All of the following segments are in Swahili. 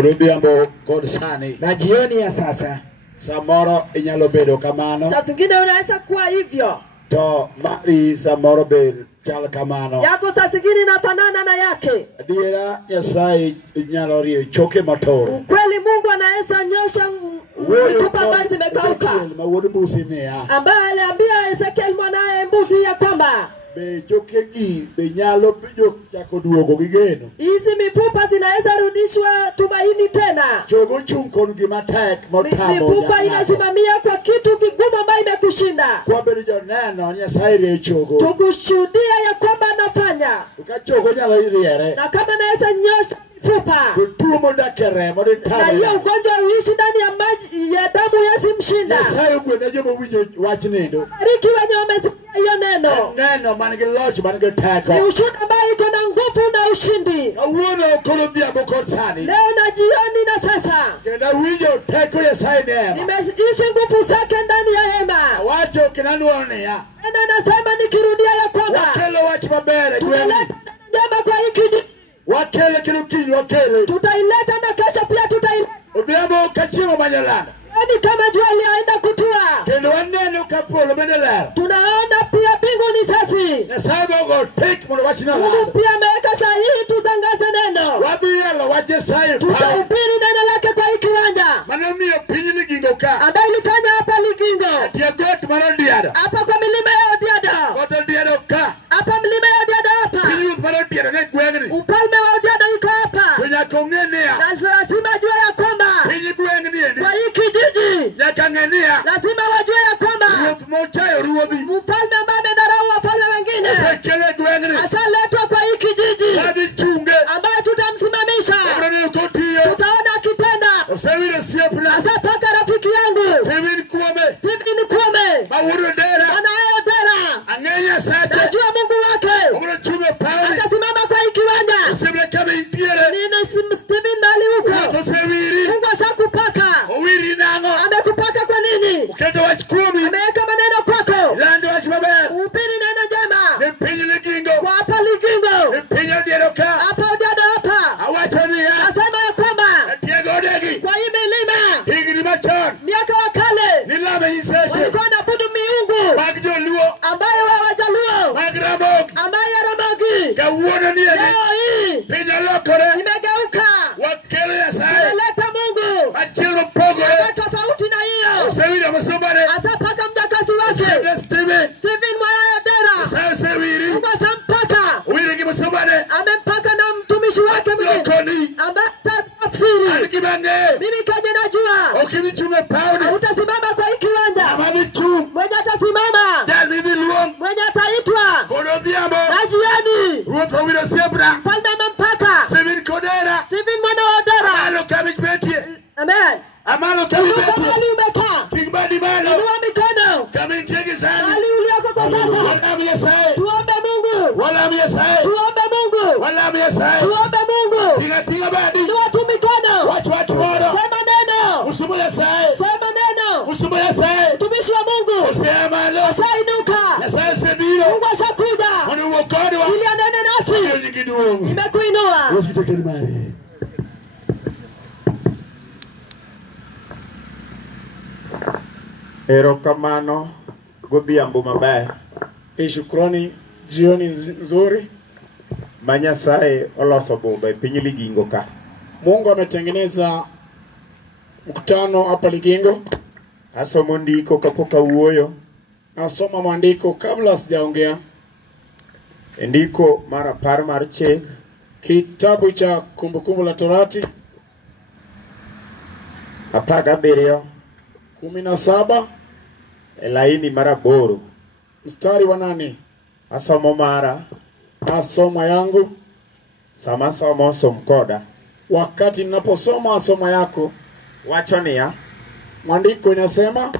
Odhiambo kod sani. Na jioni ya sasa. Samoro inyalo bedo kamano. Saa zingine unaweza kuwa hivyo. To mari samoro be chal kamano. Yako saa zingine inafanana na yake. Adiera Nyasaye inyalo rie choke matoro. Ukweli Mungu anaweza nyosha mifupa ambazo zimekauka. Ambaye aliambia Ezekiel mwanae mbuzi ya kwamba be chokegi be nyalo chako duogo gigeno. Hizi mifupa zinaweza rudishwa tumaini tena. Chogo chunkon gimatek motamo. Mifupa inasimamia kwa kitu kigumu ambayo imekushinda. Kwa bedo neno Nyasaye rie chogo. Tukushuhudia ya kwamba anafanya. Ukachogo nyalo iriere. Na kama anaweza nyosha mifupa. Tuo modakere modetane. Na hiyo ugonjwa uishi ndani ya maji ya damu yasimshinda. Nyasaye ugwene jomo winjo wach neno. Bariki wenye wamesikia hiyo neno. Neno manige loch manige tako. Ni ushuhuda ambayo iko na nguvu na ushindi. Awuono koro dhiambo kod sani. Leo na jioni na sasa. Kenda winjo teko Nyasaye nema. Nimeishi nguvu zake ndani ya hema. Wacho kinanuone ya. Neno nasema nikirudia ya kwamba wakele wach mabere. Tumeleta jambo kwa hiki. Wakele kirukinyi wakele. Tutaileta na kesho pia tutaileta. Odhiambo kachimo manyalana. Ni kama jua liaenda kutua. Kendo waneno kapolo mendelera. Tunaona pia bingu ni safi. Nyasaye mogo take mono wachina la. Mungu pia ameweka sahihi tutangaze neno. Wabiyalo wache Nyasaye. Tutahubiri neno lake kwa hii kiwanja. Manamio pinyi Ligingo ka. Ambaye ilifanya hapa Ligingo. Atia got Marodiado. Hapa kwa milima ya Odiado. Got Odiado ka. Hapa milima ya Odiado hapa. Pinyi Marodiado ne gwengni. Ufalme wa Odiado iko hapa. Kwenye kongenea. Lazima jua ya kwamba pinyi gwengni eni. kwa hii kijiji. Nyakangenea. Lazima wajue ya kwamba Ruoth mochayo ruodhi. mfalme ambaye amedharau wafalme wengine. Asekele gwengni. Ashaletwa kwa hii kijiji. Hadi chunge. Ambaye tutamsimamisha. Tutaona akitenda. Osewile siepna. Asapaka rafiki yangu. Steven Kwame. Steven Kwame. Mawuru dera. Mwanae dera. Angenya sate. Najua Mungu wake. Omro chunge pauli. Atasimama kwa hii kiwanja. Osewile kama intiere. Nina Steven mali huko. Osewiri. Mungu ashakupaka. Owiri nango. Amekupaka kwa nini? Ukendo wach kumi. Ameweka maneno kwako. Ilando wach maber. Upini neno jema. Ni pinyi Ligingo. Kwa hapa Ligingo. Ni pinyi Odiado ka. Hapa Odiado hapa. Awacho niya. Asema ya kwamba Atiego odegi. kwa hii milima. Higni machon. Miaka wa kale. Nilame iseshe. Walikuwa wanabudu miungu. Mag joluo. Ambaye wa wajaluo. Mag Ramogi. Ambaye Ramogi. Kawuono ni eni. Leo hii. Pinyi olokore. Imegeuka. Wakele Nyasaye. Tumeleta Mungu. Achielo pogore. Tofauti na hiyo. Osewile masomane. Asapaka mjakasi wake. Steven. Steven mwanae dera. Osewiri. Mungu ashampaka. Wiri masomane. Amempaka na mtumishi wake mwingine. Lokoni. Ambaye tafsiri. Alikibange. Mimi kaje najua. Okinichunge pauni. Utasimama kwa hii kiwanja. Amanichu. Mwenye atasimama. Dalidi luong. Mwenye ataitwa. Kono Dhiambo. Na jioni. Ruoth owiro siepna. Mfalme amempaka. Steven Kodera. Steven mwana wa Dera. Amalo kabich betie. Amen. Amalo kabich betie. Mahali umekaa. Tingmadi malo. Inua mikono. Kabich tiegi sani. Mahali ulioko kwa sasa. Wala Nyasaye. Tuombe Mungu. Wala Nyasaye. Tuombe Mungu. Wala Nyasaye. Tuombe Mungu. Tinga badi. Inua tu mikono. Wach moro. Sema neno. Usumu Nyasaye. Sema neno. Usumu Nyasaye. Mtumishi wa Mungu. Osema lo. Ashainuka. Nyasaye sebiro. Mungu ashakuja. Ono wokoni wa. Ili anene nasi. Nyingiduongo. Nimekuinua. Usikitekeni mari. Erokamano godhiambo maber. Shukrani jioni nzuri. Ma Nyasaye oloso bomba e piny Ligingo ka. Mungu ametengeneza mkutano hapa Ligingo. Asomo ndiko kapok awuoyo. Nasoma maandiko kabla sijaongea. Ndiko mar 10 mar chik. Kitabu cha Kumbukumbu la Torati 17 17 e laini mar 8 mstari wa 8. Asomo mara. Masomo yangu. Sama somo som koda. Wakati ninaposoma somo yako. Wacho niya. Maandiko inasema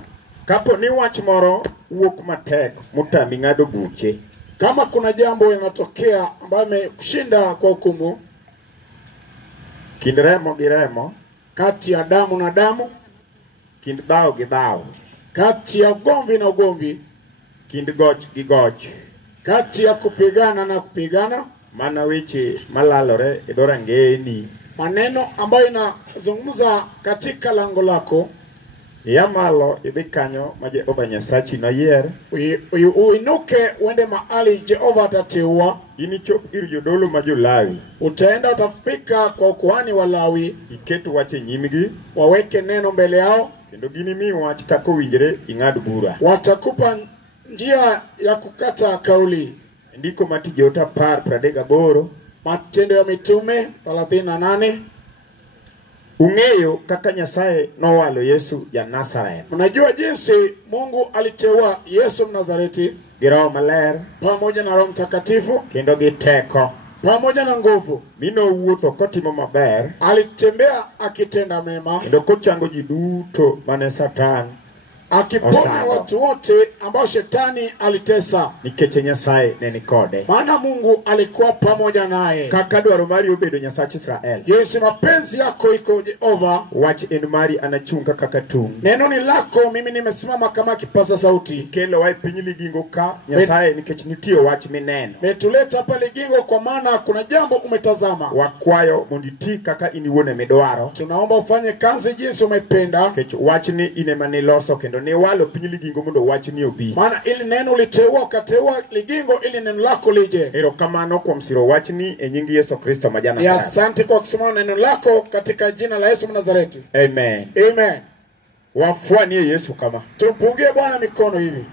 kapo ni wach moro wuok matek mutami ng'ado buche. Kama kuna jambo linatokea ambayo imekushinda kwa hukumu. Kind remo gi remo. Kati ya damu na damu. Kind dhao gi dhao. Kati ya ugomvi na ugomvi. Kind goch gi goch. Kati ya kupigana na kupigana. Mana weche malalore e dhorangeyeni maneno ambayo inazungumza katika lango lako. Yamalo ibikanyo maje Nyasachi na yer. Uinuke uende mahali Jehova atateua. Inichop jodolo Lawi. Utaenda utafika kwa ukuhani wa Lawi. Iketu wache nyimigi. Waweke neno mbele yao. Kendo gini mi wach kako winjire ing'ad bura. Watakupa njia ya kukata kauli. Ndiko matijota par 38. Matendo ya Mitume 38. Ungeyo kaka Nyasaye nowalo Yesu ya Nazareth. Unajua jinsi Mungu aliteua Yesu Mnazareti Gi Roho Maler pamoja na Roho Mtakatifu kendo gi teko pamoja na nguvu. Mino wuotho kotimo maber. Alitembea akitenda mema Kendo kochango ji duto mane Satan akiponya watu wote ambao shetani alitesa. Nikeche Nyasaye ne ni kode. Maana Mungu alikuwa pamoja naye. Kaka dwaro mari obedo Nyasach Israel. Yesu mapenzi yako iko Jehova. Wach en mari anachunga kaka tung. Neno ni lako, mimi nimesimama kama kipaza sauti. Kelo wai piny ligingo ka Nyasaye nikech nitie wach mineno. Metuleta hapa ligingo kwa maana kuna jambo umetazama. Wakwayo monditi kaka iniwone midwaro. Tunaomba ufanye kazi jinsi umependa. Kech wach ni ine maniloso kendo ni walo piny ligingo mondo wach ni obi. Maana ili neno uliteua ukateua ligingo ili neno lako lije. Erokamano kuom siro wach ni e nying Yesu Kristo ma Nazareti. Asante kwa kusoma neno lako katika jina la Yesu Mnazareti. Amen. Amen. Wafuanie Yesu kama. Tumpungie Bwana mikono hivi.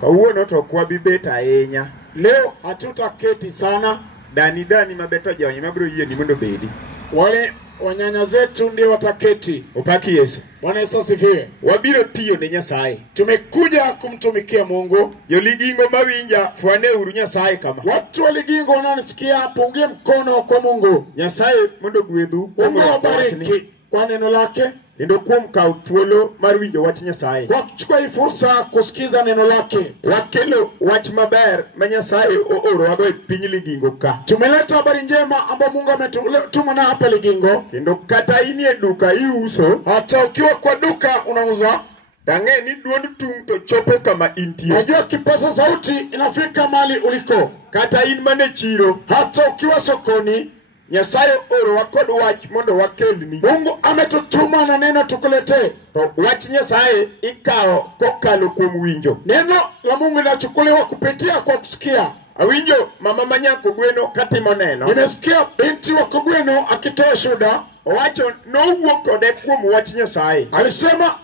Kawuono to kwa bibeta enya. Leo hatutaketi sana. Dani mabeto jaonye mabiro yie ni mondo bedi. Wale wanyanya zetu ndio wataketi. Upaki Yesu. Bwana Yesu asifiwe. Wabiro tiyo ne Nyasaye. Tumekuja kumtumikia Mungu. Joligingo mawinja fuane uru Nyasaye kama. Watu wa ligingo wananisikia, pungie mkono kwa Mungu. Nyasaye mondo gwedhu. Mungu awabariki kwa neno lake. Kendo kuom kaw thuolo mar winjo wach Nyasaye. Kwa kuchukua hii fursa kusikiza neno lake. Wakelo wach maber ma Nyasaye ooro wago e piny ligingo ka. Tumeleta habari njema ambayo Mungu ametuma na hapa ligingo. Kendo kata inie duka iuso. Hata ukiwa kwa duka unauza. Dang'e ni duond tung to chopo kama intie. Najua kipaza sauti inafika mali uliko. Kata in mane chiro. Hata ukiwa sokoni. Nyasaye oro wakod wach mondo wakelni. Mungu ametutuma na neno tukulete. To wach Nyasaye ikao kokalo kuom winjo. Neno la Mungu linachukuliwa kupitia kwa kusikia. Awinjo mama manyako gweno katimo neno. Nimesikia binti wa Kogweno akitoa shuhuda. Owacho nowuok kode kuom wach Nyasaye. Alisema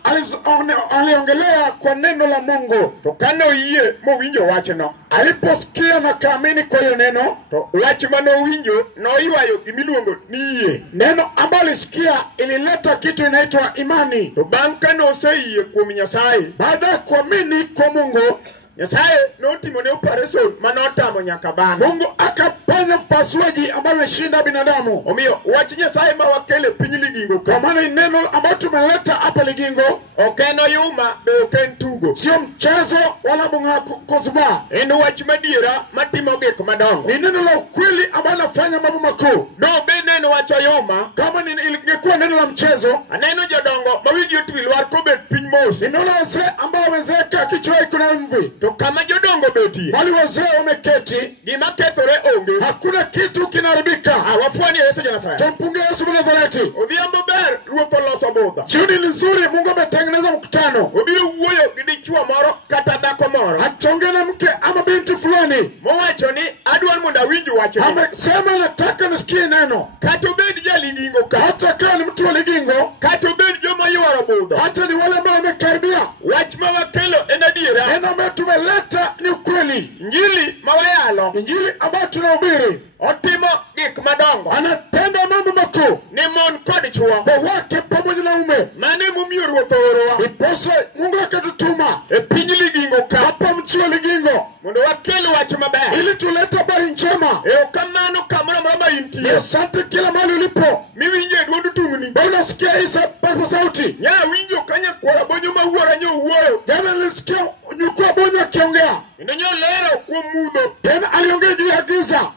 aliongelea kwa neno la Mungu. To kano yie mowinjo wachno. Aliposikia na kaamini kwa hiyo neno. To wach mane owinjo noywayo gimiluongo ni yie. Neno ambalo alisikia ilileta kitu inaitwa imani. To bang' kano oseyie kuom Nyasaye. Baada ya kuamini kwa Mungu. Nyasaye notimo ne operation manotamo nyaka bana. Mungu akafanya upasuaji ambao umeshinda binadamu. Omiyo wach Nyasaye ma wakele piny ligingo ka. Kwa maana neno ambalo tumeleta hapa ligingo okeno yuma be oken tugo. Sio mchezo wala bunga kuzuba. En wach madiera matimo gik madongo. Ni neno la ukweli ambalo linafanya mambo makuu. No be neno wacho yuma. Kama ingekuwa neno la mchezo, aneno jodongo mawigi otwi lwar kobet piny mos. Nimeona wazee ambao wamezeeka kichwa kuna mvi. To kama jodongo beti. Wali wazee wameketi, gima kethore onge. Hakuna kitu kinaharibika. Wafuani Yesu Nyasaye. Tumpungie Yesu Mnazareti. Odhiambo ber ruoth oloso bodha. Jioni nzuri Mungu ametengeneza mkutano. Obiro wuoyo gi dichwo moro kata dhako moro. Ataongea na mke ama binti fulani. Mowacho ni adwar mondo awinj wachni. Amesema nataka nisikie neno. Kata obed jaligingo ka. Hata kama ni mtu wa ligingo. Kata obed joma ywaro bodha. Hata ni wale ambao wamekaribia. Wach ma wakelo en adiera. Neno ambalo tumeleta ni ukweli. Injili mawayalo. Injili ambayo tunahubiri. Otimo gik madongo. Anatenda mambo makuu. Ni mon kod chwo. Kwa wake pamoja na ume. Mane mumiyo ruoth oorowa. Iposa Mungu akatutuma. E piny ligingo ka. Hapa mchi wa ligingo. Mondo wakel wach maber. Ili tulete habari njema. Erokamano kamoro amora ma intie. Asante kila mahali ulipo. Miwinje duond tungni. Unasikia isa pasa sauti. Nya winjo kanya kwara bonyo mawuora nyo wuoyo. Jana nilisikia nyukua bonyo akiongea. Ndio nyo lero kuom mudho. Tena aliongea juu ya giza.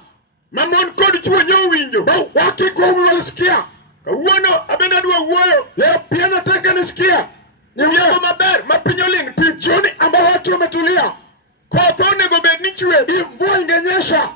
Mamon kod chwo nyo winjo. Wake kwa walisikia. Kawuono abenda dwa wuoyo. Leo pia nataka nisikia. Nyambo maber mapinyo ling ti. Jioni ambao watu wametulia. Koth onego bed ni chwe. Mvua ingenyesha.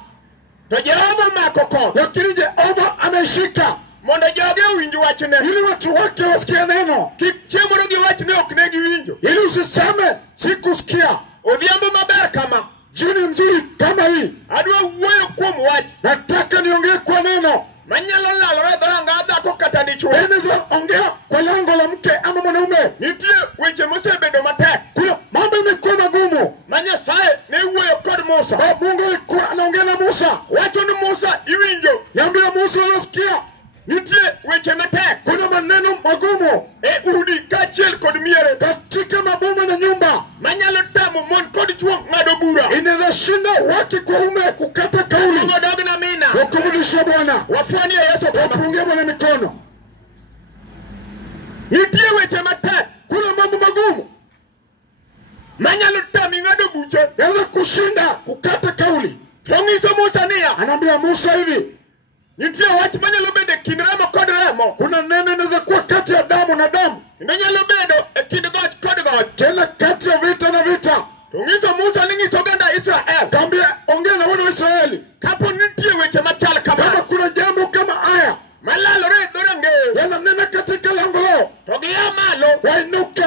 To Jehova omako koth. Lakini Jehova ameshika. mondo joge winjo wachne ili watu wake wasikie neno. Kichemoro gi wachne ok ne giwinjo Ili usiseme sikusikia. Odhiambo maber kama Jioni mzuri kama hii adwa wuoyo kuom wach nataka niongee kwa neno manyalo lalore dharanga dhako kata dichwo. Naweza ongea kwa lango la mke ama mwanaume. Nitie weche mosebedo matek. Kuna mambo imekuwa magumu. Ma Nyasaye ne wuoyo kod Musa. Mungu alikuwa anaongea na Musa. Wacho ni Musa iwinjo. Niambia Musa unasikia. Nitie weche matek. Kuna maneno magumu. Udi kachiel kod miere Katika maboma na nyumba. manyalo tamo mon kod chwo ng'ado bura. Inaweza shinda wake kwa ume kukata kauli. Dog na mina. Wakumrudisha Bwana. Wafuani ya Yesu kama. Wapungie Bwana mikono. Nitie weche matek. Kuna mambo magumu. Manyalo tami ng'ado buche. Naweza kushinda kukata kauli. Tongiso Musa niya. Anaambia Musa hivi. Nitie wach manyalo bede kind remo kod remo. Kuna neno inaweza kuwa kati ya damu na damu. Nyalo bedo kind God kod God. Tena kati ya vita na vita. Tongiso Musa ningiso ganda Israel. Kambia ongea na wana wa Israeli. Kapo nitie weche machal kama. Kama kuna jambo kama haya. Malalore dorange. Yananena katika lango lao. Togia malo. Wainuke.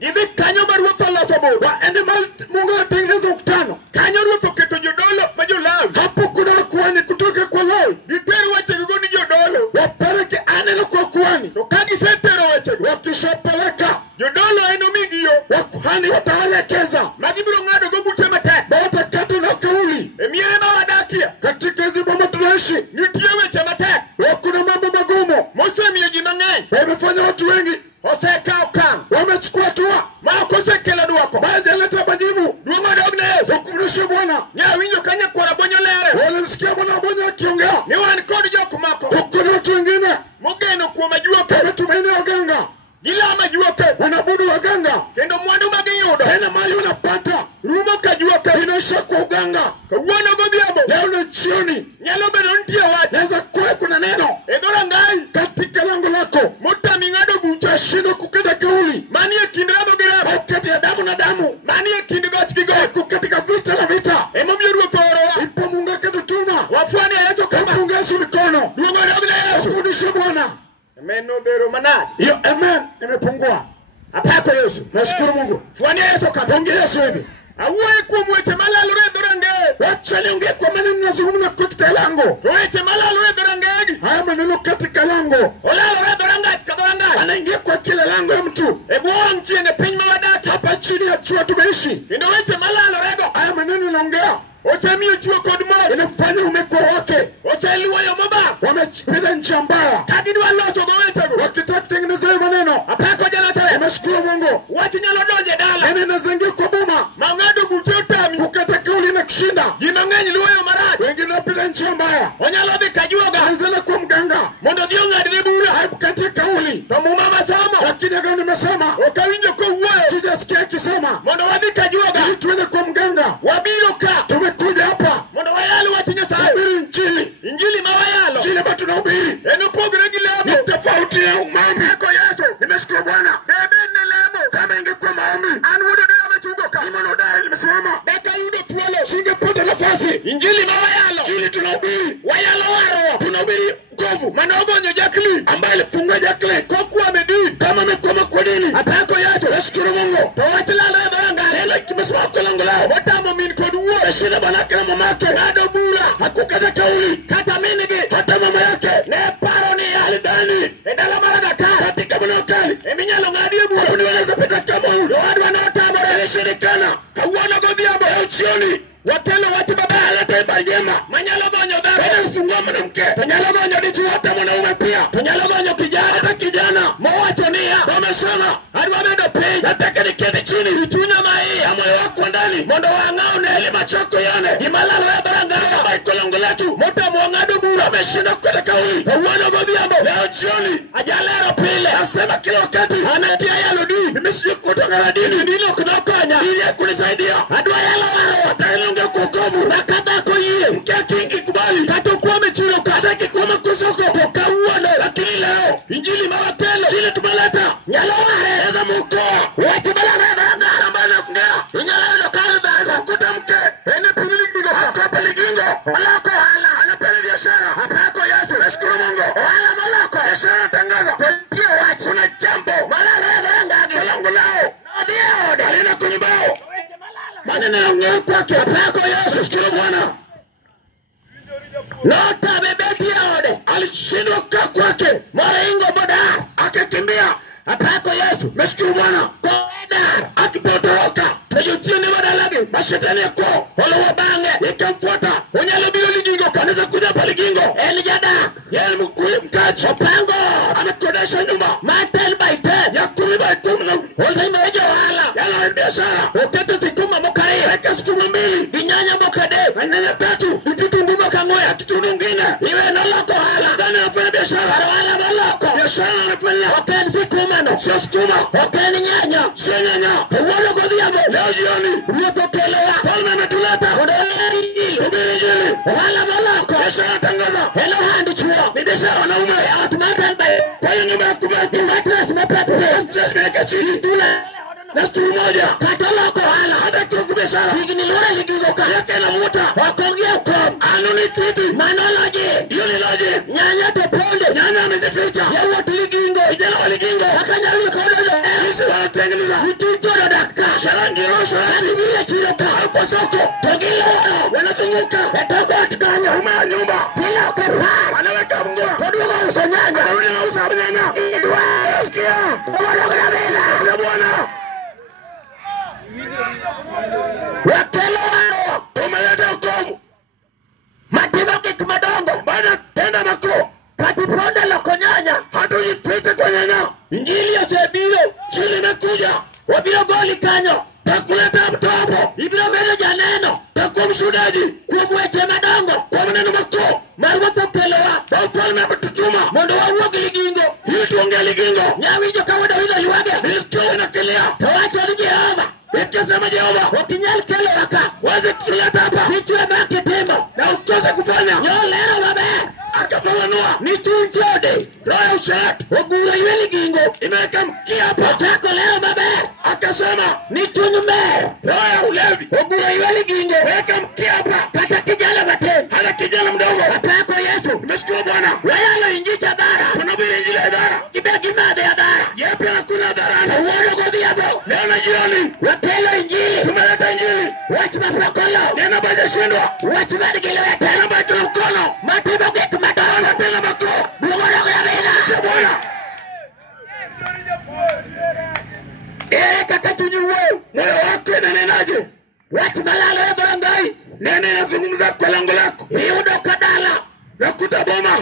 Idhi kanyo maruoth oloso boda. Waende mahali Mungu anatengeneza mkutano. Kanyo ruoth oketo jodolo ma jolawi. Hapo kuna wakuhani kutoka kwa Lawi. Gitero weche gigo ni jodolo. Wapeleke aneno kwa kuhani. To ka gisetero weche go. Wakishapeleka. Jodolo enomigi yo. Wakuhani wataelekeza. Magibiro ng'ado go buche matek. Watakata na kauli. Emiere ma wadakia. Katika hizi boma tunaishi. Nitie weche matek. Kuna mambo magumu. Mosemiyo ji mang'eny. Wamefanya watu wengi. Osekawo okang'. Wamechukua hatua. Ma ok osekelo duoko. Hawajaleta majibu. Duong' odog ne Yesu. Wakumrudishe Bwana. Nyawinjo ka nyakwara bonyo lere. Walisikia Bwana Bwana akiongea. Ni wan kod jok moko. Kuna watu wengine. Mogeno kuom ajuoke. Wametumaini waganga. Gilamo ajuoke. Wanabudu waganga. Kendo mwandu ma giyudo. Tena mali wanapata. Rumo ka ajuoke. Inaisha kwa uganga. Kawuono godhiambo. Leo na jioni. Nyalo bedo nitie wach. Naweza kuwa kuna neno. E dhorangai. Katika lango lako. Motami ng'ado buche. Shindwa kukata kauli. Manie kind remo gi remo. Kati ya damu na damu. Manie kind got gi got. Katika vita na vita. Emomiyo Ruoth oorowa. Ipo Mungu akatutuma. Wafuani ya Yesu kama. Mungu Yesu mikono. Duong' odog ne Yesu. Wakurudishe Bwana. Amen nodhero manade. Hiyo amen imepungua. Apako Yesu. Nashukuru Mungu. Fuani ya Yesu kama. Ongea Yesu hivi. Awuoyo kuom weche malalore e dhorange. Wacha niongee kwa maneno nazungumza katika lango. To weche malalore e dhorangegi. Haya maneno katika lango. Olalore e dhorangach ka dhorangach. Anaingia kwa kila lango ya mtu. E bwo wang' chieng' e piny ma wadake. Hapa chini ya jua tumeishi. Kendo weche malalorego. Haya maneno naongea. Osemiyo chwo kod mon. Inafanya umekuwa wake. Oseluoyo mobam. Wamepita njia mbaya. Ka gidwa loso go wechego. Wakitaka kutengeneza hayo maneno. Apako Jerusalem. Nimeshukuru Mungu. Wach nyalo donje dala. Neno inazengia kwa boma. Ma ng'ado buche otami. Kukata kauli na kushinda. Ji mang'eny luoyo marach. Wengine wapita njia mbaya. Onyalo dhi ka juoga. Anzana kwa mganga. Mondo odhi ong'adne bura. Haipukati kauli. To muma masomo. Lakini agano nimesema. Ok awinjo kowuoyo. Sijasikia akisema. Mondo wadhi ka juoga. Ili tuende kwa mganga. Wabiro ka. Tumekuja hapa. Mondo wayal wach Nyasaye. Hubiri injili. Injili ma wayalo. Injili ambayo tunahubiri. En opogore gi lemo. Ni tofauti ya umami. Eko Yesu. Nimeshukuru Bwana. Bebe ne lemo. Kama ingekuwa maombi. An wuodo dala machungo ka. Imano dai limesimama. Beka yudo thuolo. Singepata nafasi. Injili ma wayalo. Injili tunahubiri. Wayalo waro. Tunahubiri nguvu. Manogonyo jakli. Ambaye alifungwa jakli. Kokuwa medini. Kama amekuwa kwa dini. Apako Yesu. Nashukuru Mungu. To wach lalo e dhorangare. Neno kimesimama kwa lango lao. Otamo min kod wuoyo. Shida banake na mamake. Ng'ado bura. Hakukata kauli. Kata minigi. Hata mama yake. Ne paro ni Alidhani. e dala mar Dakar. Katika mwanakali. Eminyalo ng'adie bura. Hapo niweza pita kama huyu. Jowadwa notamore. Alishirikana. Kawuono godhiambo. Leo jioni. Watelo wach maber. Aleta iba jema. Manyalo gonyo dhano. Bada ufungua mwanamke. To nyalo gonyo dichwo. Hata mwanaume pia. To nyalo gonyo kijana. Hata kijana. Mowacho niya. Wamesema. Adwa bedo piny. Nataka niketi chini. Chunya maiya. Na moyo wako ndani. Mondo wang'ao ne. Ili macho yone. Gima lalore e dhorangaya. Baiko lango letu. Motamo ng'ado bura. Ameshinda kukata kauli. Kawuono godhiambo. Leo jioni. Ajalero pile. Nasema kila wakati. Anatia yalo di. Mimi sijui kutoka na dini. Dini ok nokonya. Dini ya kunisaidia. Adwa yalo waro. Wataelonga kuhukumu. Nakata koyie. Mke kingi kubali. Kata kwame chiro kata. Hata kikuwa kusoko. To kawuono. Lakini leo. Injili ma watelo. Chile tumeleta. Nyalo ware. Eza mukoa. Wach malalore e dhorangare. Ambaye nakuongea. Inyalo kalo dhano. Kukuta mke. Ene pigilik digo. Hako peligingo. Oloko ohala. Anapele biashara. Apako Yesu. Nashukuru Mungu. Ohala moloko. anaongea kwake pako Yesu sikia Bwana Nota bebeti yaode alishindwa kukaa kwake maringo boda akakimbia apako Yesu meshukuru Bwana kwa akipotoroka tujutie ni badalage mashetani yako wale wabange ikamfuata onyalo bila ligingo kanaweza kuja pale gingo elijada yeye mkaji pango anakodesha nyumba matel by 10 ya 10 by 10 na wale imeja wala yana biashara ukete sikuma mokari weka sikuma mbili binyanya mokade binyanya tatu kitu ndimo kangoya kitu nyingine iwe na lako hala ndani anafanya biashara wala baloko biashara anafanya ukete sikuma no sio sikuma ukete nyanya sio nyanya wala godiamo leo jioni ruotokelewa falme ametuleta ubiri wala baloko biashara tangaza hello handi chuo ni biashara wanaume atumatembe kwa hiyo nimekubaki mattress mapepe meka chini tula na sturu moja katoloko hala hata kukubeshara hiki ni lora ligingoka yake na muta wakongia ukom anonikwiti manology unilogy nyanya teponde nyanya amezificha yawo tuligingo ijela waligingo wakanyali kododo hisi wanatengeneza mtutodo daka sharangi rosho atibia chiroka kwa soko togilo wanazunguka etogo atikanya huma nyumba pila kapa wanaweka mgoa kodogo usanyanya narudi na usabanyanya idwa eskia walogo na bela ya bwana wakelo wano tumeleta ukomu matibaki kumadongo bada tenda mako katiponda lokonyanya hatu jifiche kwa nyanya injili ya sebilo chili mekuja wabilo goli kanyo takuleta mtopo ibilo mene janeno takuwa mshudaji kuwa mweche madongo kwa maneno mako marwata pelewa wafalme ametutuma mondo wa uwa giligingo hili tuongea ligingo nyawijo kawada hilo yuwage nisikio inakelea tawacho ni Jehova Wekesema Jehova wakinyali kele waka waze kuleta hapa nichue baki timo na ukose kufanya nyolero babe akafala noa nichunjode roya ushat wagura iweli gingo imeka mkia hapa chako lero babe akasema nichunyume roya ulevi wagura iweli gingo weka mkia hapa kata kijana baten hala kijana mdogo apako Yesu imeshukuru Bwana wayalo injicha dara kunabiri injile dara ibegi made ya dara yepe na kuna dara na uono godi yabo leo na jioni wapelo injili tumeleta injili wachima prokolo nena baje shindwa wachima digelewe tena baje mkono matiba getu madona tena mako bugorogo ya bina sebona kakachunyuwe moyo wako nenaje wachima lalo ya barangai nene nazungumza kwa lango lako hiudo kadala na kutaboma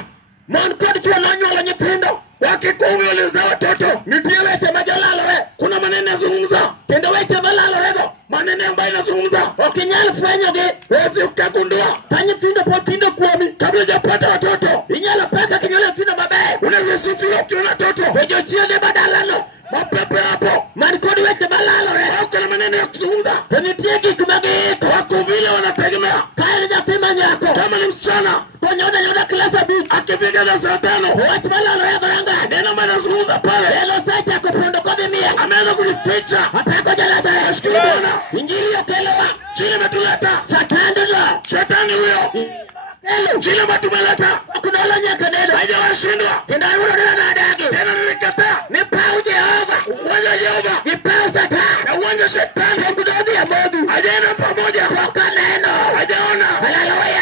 Monkodi chuwa nanyo la nyetindo wakikume waliza watoto nitie weche majalalo kuna manene yazungumza kendo weche malalo revo manene ambaye nazungumza wakinyali fwenyoge wezi ukagundua tanyi findo po kindo kuomi kabla japata watoto inyala peka kinyole findo mabae unaweza sifiro kiona toto wejo chiode badalano mapepe hapo manikodi weche malalo kuna manene ya kuzungumza penitiegi kumagiko wako vile wanategemea kaya nijafima nyako kama ni msichana kwa nyoda klasa B akifika na saa 5 wachmalalo ya baranga neno manazungumza pale elo sacha kupondo kode mia ameanza kulificha hapako jalata ya shukuru Bwana injili yokelewa chile metuleta shetani huyo chile metumeleta kunala nyaka neno haja washindwa kenda ulo na dagi tena nilikata nipau Jehova uwanja Jehova nipau Satan na uwanja shetani kudodi ya modu hajena pamoja kwa neno hajaona haleluya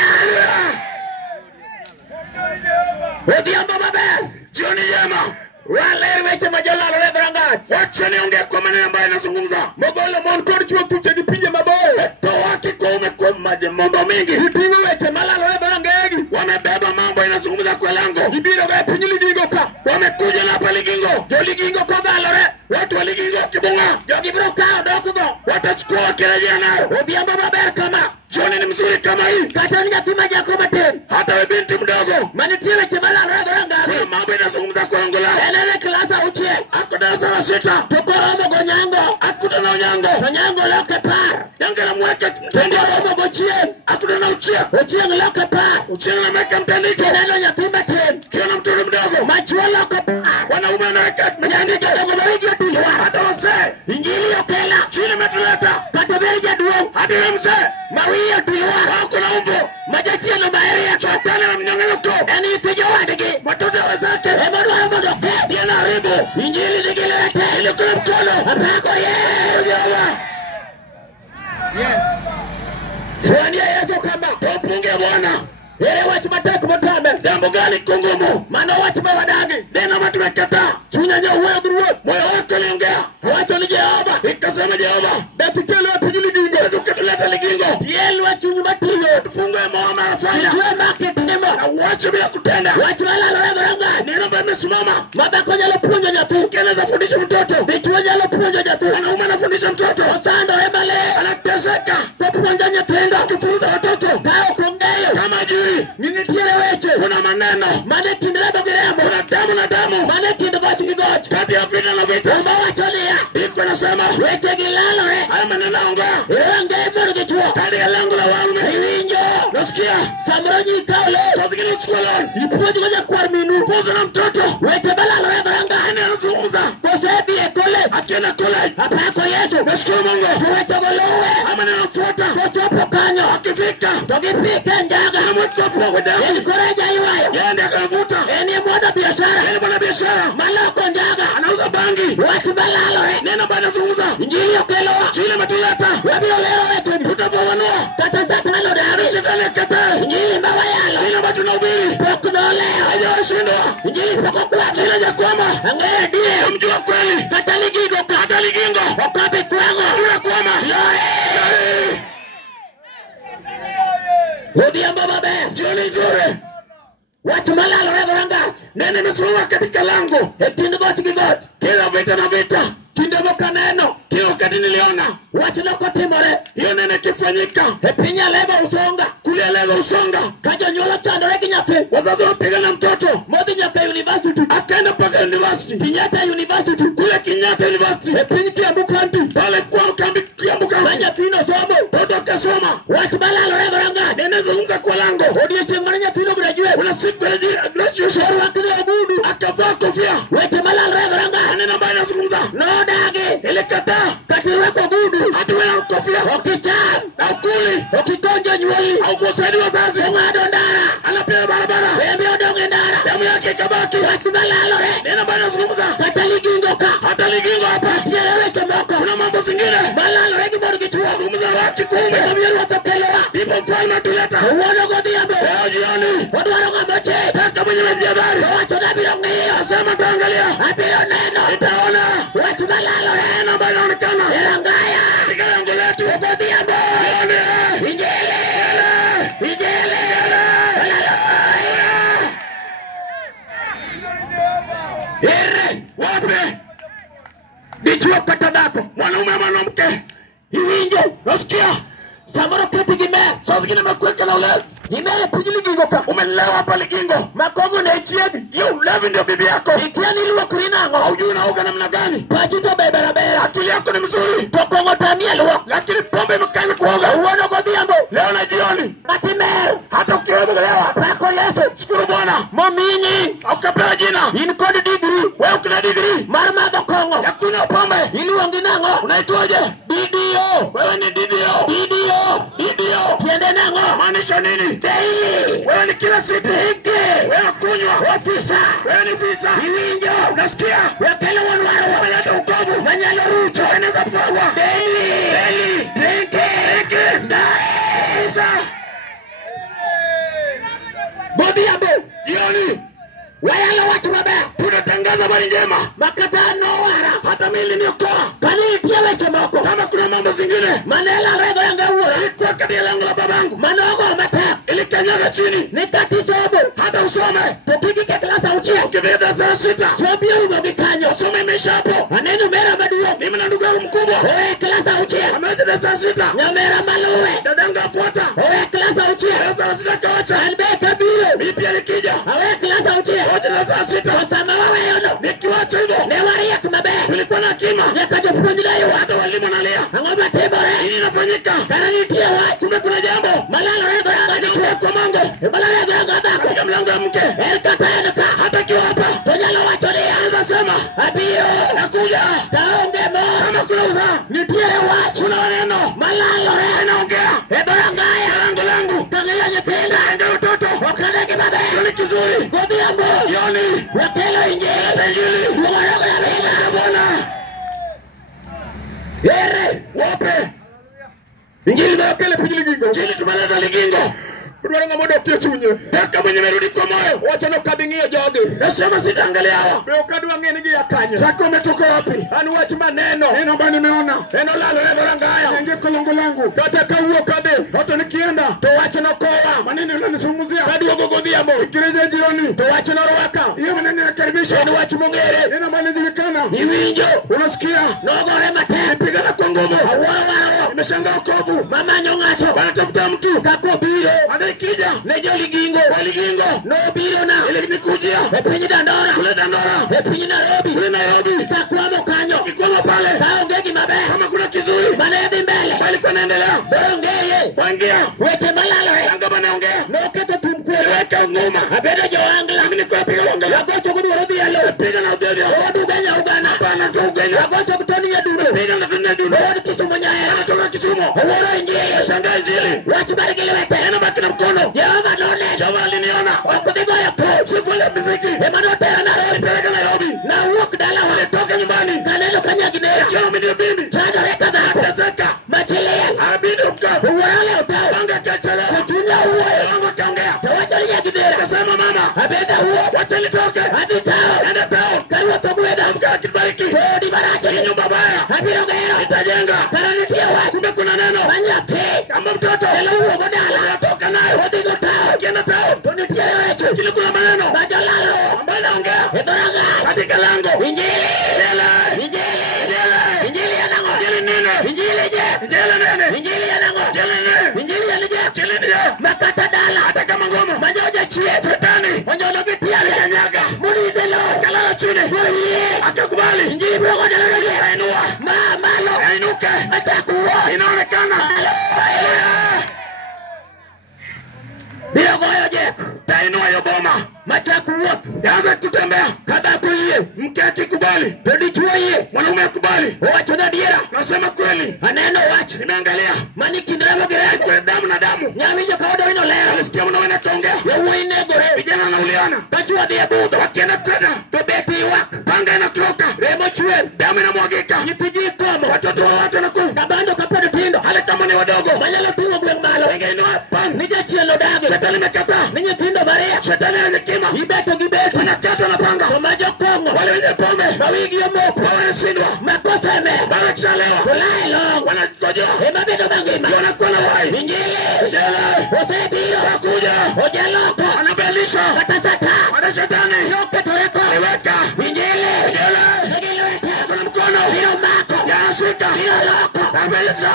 Wadiamba babe jioni jema wale weche majalalo ya baranga wacha niongea kwa maneno ambayo nazungumza mogole Monkodi chuo tuchejipije maboyo to waki kwa umekuwa mambo mengi hitimu weche malalo ya baranga egi wamebeba mambo inazungumza kwa lango jibiro wepe nyiligingoka wamekuja na hapa ligingo jo ligingo kwa galore watu wa ligingo kibunga jo gibiro kao dokugo watachukua wakirejea nayo wadiamba babe kama jioni ni mzuri kama hii kata nijafima jakoba ten hata we binti mdogo manitie weche malalo ya baranga kuna mambo inazungumza kwa lango lao enele klasa uchie ako darasa la 6 tukoromo gonyango akuta na unyango unyango loke par yange na mweke tukoromo gochie akuta na uchie loke par uchie na meka mtandiko neno nyatimba ten kiona mtoto mdogo machua loke par wanaume wanaweka mnyandiko dogo mawiji tuliwa hata wase injili yokela chile metuleta katabeli jaduo hadi mse mawiya tuliwa wako na umbo majachia na maeri ya chotana na mnyanganyuko yani ifijo wadigi watoto wazake ebodu doke diana ribu injili digilete ili kule mkono apako Yesu Fuania Yesu kama topunge Bwana. Yeye watu mateko motame. Jambo gani kungumu? Maana watu mawadagi. Dena watu wekata. Chunya nyo uwe guruwe. Moyo wako liongea. Watu ni Jehova. Ikasema Jehova. Dati kele watu jiligingo. Zukatuleta ligingo. Yelu watu nyumatiyo. Tufungue mwama afanya. Tujue market nemo. Na wacho bila kutenda. Watu wala lorego ranga. Nino mbeme sumama. Maba kwenye lopunyo nyafu. Keneza fundisha mtoto. Bituwenye lopunyo nyafu. Wanaume nafundisha mtoto. Osando rebale. Anateseka. Topunyo nyatenda. Kifunza watoto. Kao kungeyo. Kama juu. Nini tire weche. Kuna maneno. Mane kindirebo kiremo. Kuna damu na damu. Mane kindigoti kigochi. Kati ya vita na vita. Umba wacholia. Iko nasema. Weche gilalo re. Haya maneno onga. Iwe ngeimu kichua. Kati ya langu la walme. Iwinjo. Nasikia. Samronyi kaulo. Sazikini chukolon. Ipuji kwenye kuarminu. Fuzo na mtoto. Weche balalo re baranga. Hene anazunguza. Kosebi ekole. Akiena kole. Hapako Yesu. Nashukuru Mungu. Tuweche golowe. Haya maneno fuata. Kochopo kanyo. Akifika. Togipike njaga. Yeni koreja iwayo. Yende akavuta. Yeni mwana biashara. Yeni mwana biashara. Maloko njaga. Anauza bangi. Watu balalo re. Nena bana zunguza. Injili okeloa. Chile matuyata. Wabio leo wetu. Tutafawanua. Kata zata nalo dari. Shitane kete. Injili mbawa yalo. Chile batu na ubiri. Poku no leo. Ayo shindwa. Injili poko kwa. Chile jakwama. Angere die. Mjua kweli. Kata ligingo. Kata ligingo. Okabe kwango. Tuna kwama. Yore. Udia mbababe. Juni jure. Watu malalo rego ranga. Nene mesuwa katika lango. Epinde goti kigoti. Kila vita na vita. Kindemoka neno. Kila wakati niliona. Watu loko timore. Hiyo nene kifanyika. Epinya lego usonga. Kulia lego usonga. Kaja nyola chando regi nyafe. Wazazi wapiga na mtoto. Modi nyaka university. Akaenda paka university. Kinyata university. Kule Kinyata university. Epinyi kiambuka anti. Pale kwa mkambi kiambuka. Nanya fino somo. Toto kesoma. Watu malalo rego ranga. Nene zungumza kwa lango. Odie chenganya fino graduate. Una siku graduation. Shoro wakini abudu. Akavaa kofia. Wete malalo rego ranga. Anena mbaya nazungumza. No dagi. Ile kata. Katiwe kwa budu. Atiwe na kofia. Okicham. Na ukuli. Okikonjo nyweli. Au kusadi wazazi. Ungado ndara. Anapea barabara. Wembi odonge ndara. Damu yake kabaki. Watu malalo re. Nena mbaya nazungumza. Kata ligingo ka. Hata ligingo hapa. Tielewe chomoko. Kuna mambo zingine. Malalo regi modu kichua. Zungumza waki kume. Kamiri wasapelewa. Ipo mfalma tuleta. Uwono godhiambo. Leo jioni. Wadu wanonga moche. Taka mwenye meziadari. Wacho nabiro ngiyo. Asema tuangalia. Abiro neno. Itaona. Watu malalo re. Nena mbaya naonekana. Erangaya. Tika yangu letu. Godhiambo. Jioni. Injele. Injele. Ere. Wape. Dichua katabako. Mwanaume mwanamke. Iwinjo. Nasikia. Samaro keti gime. Sasa gine mekweke na ulevi. Gine pujili gingoka. Umelewa hapa ligingo. Makongo na ichiedi. Yu ulevi ndio bibi yako. Ikia niliwa kurinango. Haujui unaoga namna gani. Pachito beberabera. Akili yako ni mzuri. Tokongo tamia luwa. Lakini pombe imekani kuoga. Uwono godhiambo. Leo na jioni. Matimer. Hata ukiwebo lewa. Pako Yesu. Shukuru Bwana. Mominyi. Aukapewa jina. Inikodi digri. Wewe ukina digri. Marmado Kongo. Ya kunywa pombe. Ili wanginango. Unaituaje? DDO. Wewe ni DDO. DDO. Tiende nango. Maanisha nini? Daily. Wewe ni kila siku hiki. Wewe kunywa. Ofisa. Wewe ni fisa. Iwinjo. Unasikia? Wewe kele wanwaro. Wameleta ukovu. Manyalo rucho. Eneza mfagwa. Daily. Drink. Fisa. Bodi yambo. Jioni. Wayala watu mabaya. Tunatangaza habari njema. Makata no wara. Hata mili niokoa. Kanini pia weche moko. Kama kuna mambo zingine. Manela rego yanga uwa. Ilikuwa kadia lango la babangu. Manogo umata. Ilikanyaga chini. Nikati sobo. Hata usome. Tupiki ke klasa uchia. Ukiveda za 6. Sobia ugo vikanyo. Usome imesha hapo. Anenu mera maduo. Mimi na ndugu yangu mkubwa. Owe klasa uchia. Ameweza za 6. Nyamera maluwe. Dadanga afuata. Owe klasa uchia. Klasa 6 kawacha. Albe kabilo. Bipi alikija. Owe klasa uchia. Wote na saa 6. Wasama wawe yono. Nikiwacha hivyo. Newari ya kumabe. Tulikuwa na kima. Nyakajo kupunjida yu. Hata walimu na lea. Angoma tibore. Nini inafanyika? Karanitia wa. Kumbe kuna jambo. Malalo rego yanga ni tuwe kwa mango. Malalo rego yanga hata. Katika mlango ya mke. Erika tayanuka. Hata kiwa hapa. Tonyalo wachoni. Anza sema. Abiyo. Nakuja. Taonge mo. Kama kuna uza. Nitiere wachu. Kuna waneno. Malalo rego. Naongea. Eborangaya. Lango. Tangaya nyependa. Ende utoto. Wakadeki babe. Shuli kizuri. Godhiambo. Yoni. Wakelo injili. Mugorogo na bina. Bona. Ere. Wape. Injili bakele pijili gingo. Injili tumaleta ligingo. Udwaranga modo tie chunye. Taka mwenye merudi kwa moyo. Wacha no kadingia jogi. Nasema sitaangalia hawa. Leo kadwa ngeni ngia kanya. Taka umetoka wapi? Anu wachi maneno. Neno bani nimeona. Neno lalo leboranga haya. Ngie kolongo langu. Kata kauo kade. Hata nikienda. To wacha no kowa. Maneno unanisumuzia. Kadi wagogodhia mo. Ikireje jioni. To wacha no roaka. Iyo maneno ya karibisha. Ni wachi mungere. Neno bani julikana. Iwinjo. Unasikia. Nogore mate. Pigana kwa nguvu. Awara. Nimeshangaa kovu. Mama nyongato. Wanatafuta mtu. Kako biro. Kija nejo ligingo no biro na ile nimekujia epinyi dandora kule dandora epinyi Nairobi takwamo kanyo kikwamo pale kaongegi mabe kama kuna kizuri manedi mbele bali kwa naendelea borongeye wangia wete malala yanga banaongea no kete tumkwe weka ngoma abeda joangla mimi kwa piga ongea yagocho kudu rodi yalo piga na udeli odu ganya ugana bana to uganya yagocho kutoni ya dudo piga na tuni ya dudo odu Kisumu nyaya anatoka Kisumu oworo injili shanga injili watu barikile wete ena bakina mkono Yehova none Jehova aliniona wakudigo ya po sifule miziki emano tera na roho peleka Nairobi na walk dala wale toka nyumbani kanelo kanyagidea kio mimi bibi chana reka da teseka machile abidi uka uwale utao anga kachara kutunya uwe anga kaongea tawacha nyagidea kasema mama abenda uwe wacha nitoke hadi tao enda tao kariwa tokueda mka kibariki hodi baracha nyumba baya habiro gaero itajenga karanitia watu kumbe kuna neno fanya pe kama mtoto ela uwe godala natoka nayo hodi gotao kienda tao tunitia wecho kile kuna maneno bajalalo ambaye naongea edoranga katika lango injili injili yanango injili nene injili je injili nene injili yanango injili yanije makata dala hata kama ngoma manjoja chie fetani manjoja bitia yanyaga muri delo kalala chini akakubali injili boko dala ainua malo ainuke atakuwa inaonekana Bila goyo je tainua yoboma mataku wote yaanza kutembea kababu yeye mke akikubali pedichua yeye mwanaume akubali wacha na diera nasema kweli aneno wacha nimeangalia mani kindramo gereko kwa damu na damu nyami jo kaodo wino leo nisikia mwanaume anaongea wewe inegore vijana wanauliana tajua dia budo wakienda kada tobeti wako panga inatoka remo chwe damu inamwagika yitiji komo watoto wa watu wanakuwa kabando kapendo tindo hale kama ni wadogo manyalo tuwa kwa mbalo wenga inua pang nija chielo dago shetani mekata ninyi tindo barea shetani anakima ibeto gibeto nakata na panga kumajo kongo wale wenye pome mawigi ya moko wanashindwa makosa eme barakisha lewa kulai long wanakojo imabido bangima wanakuwa na wai injili usebiro sakuja ujaloko wanabelisha katasata wanashetani yoke toreko iweka injili kuna mkono hilo mako yashika hilo loko tabelisha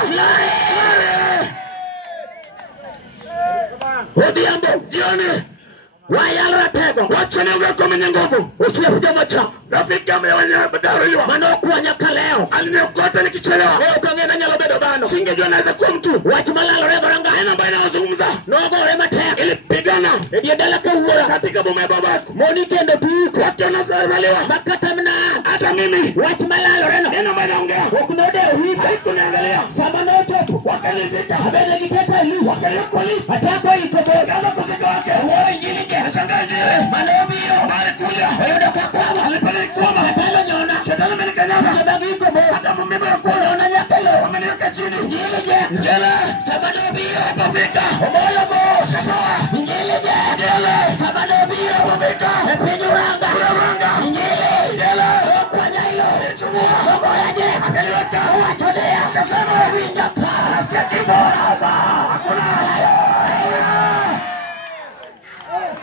Odiambo jioni wayalra tego wacha niongea kwa mwenye nguvu usiyefuja macha rafiki amewanya badaro hiyo manokuwa nyaka leo aliniokota nikichelewa leo kangena nyalo bedo bano singejua naweza kuwa mtu wacha malalo rego ranga ena ambaye nazungumza nogo rema tega ilipigana ediedala kwa uwora katika boma ya babako moni kendo tuko watu wanazaliwa makata mna hata mimi wacha malalo reno ena ambaye naongea wakunode uhiko haikuniangalia samba notopo wakanizika habene giteta ilu wakanikolis hatako ikoto kama kusika wake uwe injilike nashangaji manobio malikuja wayodoka kwa alipele kwama hatalo nyona shetani menikanyama kabagi iko bo hata mumima ya kuona unanyakelo wameniweka chini injilike njele samanobio wapafika omoyo mo sabawa injilike njele samanobio wapafika epinyuranga injili njele wakwanya ilo chumua logo yaje akaniweka uwatodea kasema winjapa nasikia kibora hakuna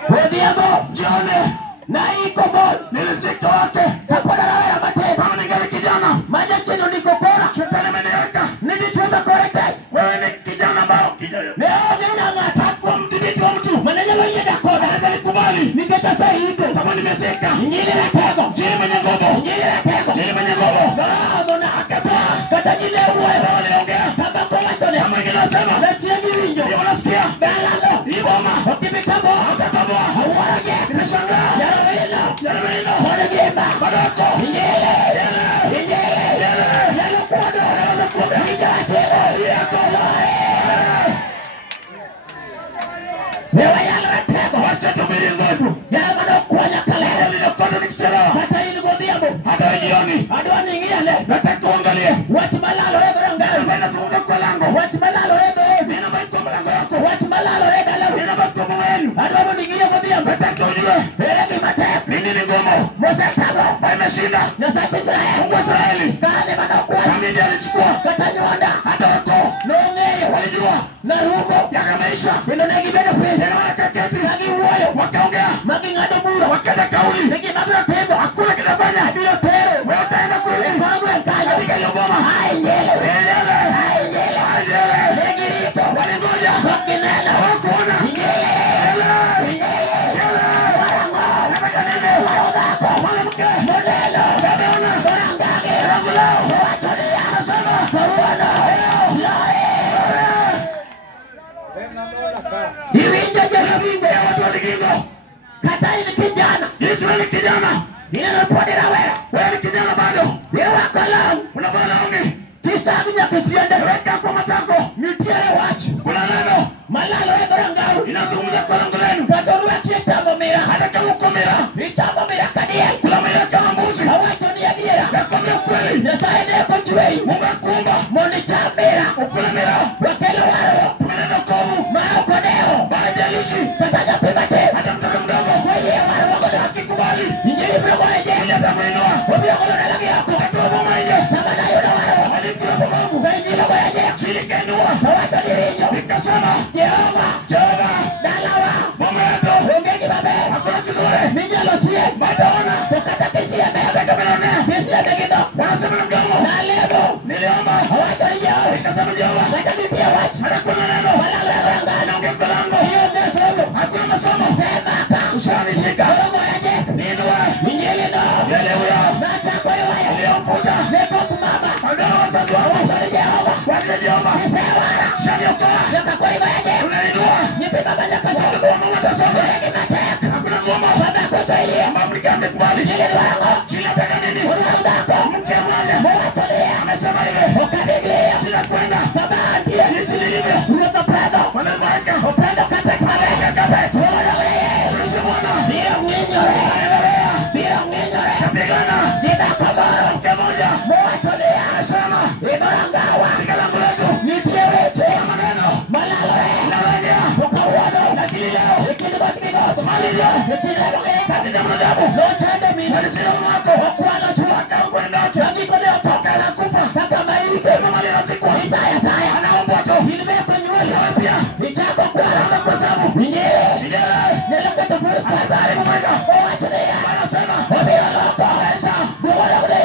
Odiambo jione na iko bol nilisika wake kapona ya mate kama ningali kijana maji chini niko pora shetani ameniweka nilichomba koreka wewe ni kijana ambao kijayo leo nina ngata mdhibiti wa mtu maneno yenda kwa naweza nikubali niketa sahihi sababu nimezeka nyingine na tego jini mwenye ngogo nyingine na tego jini mwenye ngogo ndio na akata kata nyingine wewe wanaongea kama kwa watu kama inasema letie milinjo ndio unasikia balalo iboma ukimikambo akakabo hawaje kinashanga yarabela hodi gemba badako injele yalo kwado injele yako wewe yalo atego wacha tumiri ngodo yalo bado kwanya kale ndio kodo nikichelewa hata ili Odiambo hata jioni adwani ngiane nataka kuangalia watu malalo ranga bana tunga kwa lango watu malalo alishinda. Mungu wa Israeli kamili alichukua hata wako walijua yakameisha. Neno wakaketi wakaongea wakada kauli hakuna kinafanya wewe utaenda kurudi katika hiyo boma. Walingoja hawakuona. Hivi ya watu waligingo. Katai ni kijana. Yesu ni kijana. Ninapodi na wewe ni kijana bado. Wewe wako lao. Unabana laonge. Kisa kuja kusiende weka kwa matako. Mitiere wachi. Kuna neno. Malalo ya ngao. Inazungumza kwa lango lenu. Katorua kitambo mira. Hata kama uko mira. Kitambo mira kadia. Kula mira kama mbuzi. Hawacho ni adira. Nakwambia kweli. Nasaide kwa chuei. Mungu akumba. Moni chamira. Ukula mira. Wakelo waro. Tumeneno komu. Mao kodeo. Bajalishi. Kataja pibate. Hata mtoto mdogo. Weye waro wako na kikubali. Injili mdogo eje. Mwenye tamuinua. Wabia kono na lagi yako. Katuwa boma eje. Sama na yuda waro. Walikula bomamu. Injili mdogo eje. Chili kenua. Hawacho ni rinyo. Nikasema. Jehova. Dalawa. Boma yato. Ungeni babe. Hakuna kizure. Minjalo siye. Madona. Tukata kisiye mebe. Kamilone. Kisiye megido. Wanasema na mdomo. Na lebo. Niliomba. Hawacho ni Jehova. Nikasema Jehova. Weka nitia wachi. Hata kuna neno. Walalo ya kurangana. Naongea kwa lango. Hiyo ndio somo. Hakuna masomo. Sema ka. Ushanishika. Somo yaje. Ninua. Injili no. Yelewea. Nacha kwa iwa ya. Niliomputa. Neko kumama. Andao wazazi wako. Hawacho ni Jehova. Wake Jehova. Nisewara. Shaniokoa. Neka kwa iwa yaje. Unainua. Nipi baba na kasa. Ngoma watasoma. Nikimateka. Hakuna ngoma. Baba kusaidia. Mamlika amekubali. Injili ni wango. Chila peka nini. Unaudako. Mke mwande. Mwatulia. Amesema hivi. Ukadigia. Chila kwenda. Baba antia. Yesu ni hivyo. Uwezo prado. Wanamweka. Upendo kapet. Maleka kapet. Unauleye. Yesu mwana. Bila mwinyore. Aendelea. Bila mwinyore. Kapigana. Nina kabaro. Mke moja. Mwatulia. Amesema. Ibarangawa. Ikalangu letu. Nitie weche. Maneno. Malalo. Nalanya. Ukawado. Nakili leo. Ikili batikiko. Tumalilio. Ikili leo. Katika mnadamu. Lotende mimi. Walisino mwako. Wakuana chua. Kaungwe ndoto. Nandiko leo. Toka na kufa. Kaka maite. Mama lina zikwa. Isaya. Anaombo to. Ilimea kwenye wali. Wapia. Ichako kwa. Rama kwa sabu. Injili. Injili. Nilaka tofurus kwa zari. Kumwega. Owachulia. Wanasema. Wabia loko. Esa. Buwana ule.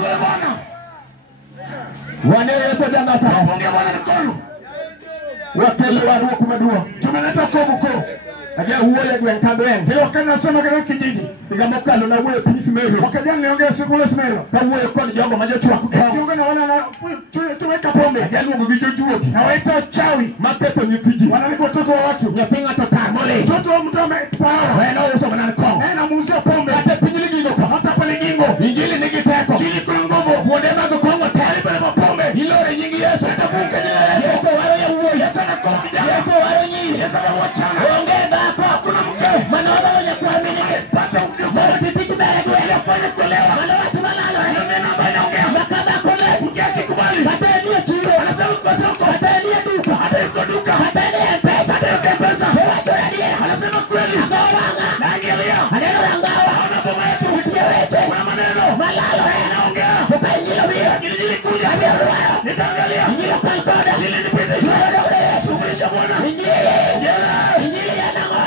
Uwe wana. Wane yeso jamata. Wabonge wana mkono. Wakeli waruwa kumedua. Tumeleta kobuko. Aja uwele gwen kadwen. Hilo kana sema kana kijiji. Igamoka ndo na uwele pinisi mero. Wakaja niongea siku ule smero. Ka uwele kwa ni jambo majo chwa. Kiunga na wana na tuweka pombe. Aja nugu vijojuo. Na waita chawi. Mapeto nyipiji. Wanalipo toto wa watu. Nyapinga toka. Mole. Toto wa mtu amepara. Wena uso manani kongo. Wena muusio pombe. Hata pinjili gingo. Hata pale gingo. Injili nigiteko. Chili kwa nguvu. Huodema kukongo. Tari pale mapombe. Hilore nyingi yesu. Hata funke jina yesu. Yesu waro ya uwe. Yesu na kofi jana. Yesu waro nyingi. Yesu na wachana. Ongeza hapa. Kuna mke. Manoza wenye kuamini. Pata mkio. Mwana titichi belegwe. Yafanya kulewa. Mano watu malalo. Nena mbaya ongea. Makaba kule. Mkia kikubali. Hata elie chiro. Anasema kwa soko. Hata elie duka. Hata yuko duka. Hata elie mpesa. Hata yuko mpesa. Wacho radia. Anasema kweli. Agawanga. Naangelia. Aneno langawa. Hauna boma yetu. Utie weche. Kuna maneno. Malalo. Naongea. Kuka injilo bila. Injili kuja. Abia ruwayo. Nitaangalia. Injilo kalkoda. Injili nipite. Shuhada ule Yesu. Kulisha Bwana. Injili. Injili ya nango.